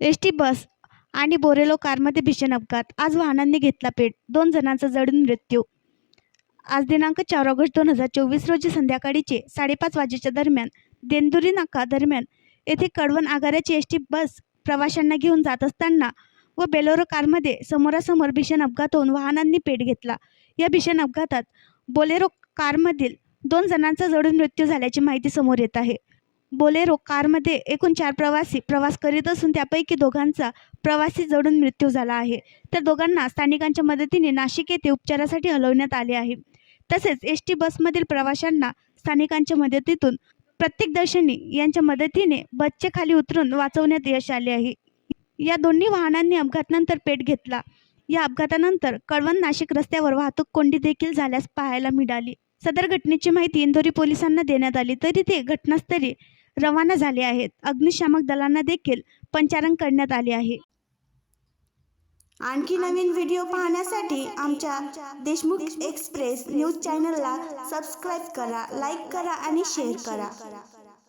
ST bus आणि Bolero कारमध्ये भीषण अपघात. आज वाहनांनी घेतला पेट. 2 जणांचा जळून मृत्यू. आज दिनांक 4 ऑगस्ट 2024 रोजी संध्याकाळीचे 5:30 वाजेच्या दरम्यान देंदुरी नाका दरम्यान येथे कळवण आगाराची एसटी बस प्रवाशांना घेऊन जात असताना व बोलेरो कारमध्ये समोरासमोर भीषण अपघात होऊन वाहनांनी पेट घेतला. या भीषण अपघातात बोलेरो कारमधील 2 जणांचा जळून मृत्यू झाल्याची माहिती समोर येत आहे. बोलेरो कारमध्ये एकूण 4 प्रवासी प्रवास करीत असून त्यापैकी 2घांचा प्रवासी जळून मृत्यू झाला आहे, तर 2घांना स्थानिकांच्या मदतीने नाशिक येथे उपचारासाठी हलवण्यात आले आहे. तसेच एसटी बसमधील प्रवाशांना स्थानिकांच्या मदतीतून प्रत्यक्षदर्शींनी यांच्या मदतीने बसचे खाली उतरून वाचवण्यात यश आले आहे. या दोन्ही वाहनांनी अपघातानंतर पेट घेतला. या अपघातानंतर कळवण नाशिक रस्त्यावर वाहतूक कोंडी देखील झाल्यास पाहायला मिळाली. सदर घटनेची माहिती इंदोरी पोलिसांना देण्यात आली, तरी ते घटनास्थळी रवाना झाले आहेत. अग्निशामक दलांना देखील पंचनामे करण्यात आले आहे. आणखी नवीन व्हिडिओ पाहण्यासाठी आमच्या देशमुख एक्सप्रेस न्यूज चॅनलला सबस्क्राईब करा, लाईक करा आणि शेअर करा.